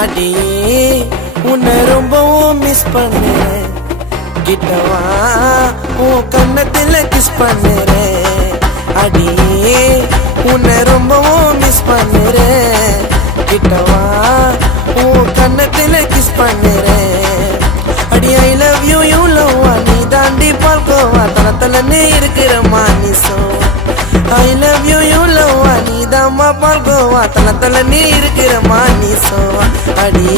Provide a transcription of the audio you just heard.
அடி உன்னை ரொம்பவும் மிஸ் பண்ணுறேன் கிட்டவா உன் கண்ணத்தில் கிஸ் பண்ணுறேன் அடியே உன்னை ரொம்பவும் மிஸ் பண்ணுறேன் தாண்டி பார்க்கவா தளத்தலன்னு இருக்கிற மானிசோ I love you you love நீ தாம்மா பார்க்கவா தளத்தலன்னு இருக்கிற மானிசோ அடியே உன்னை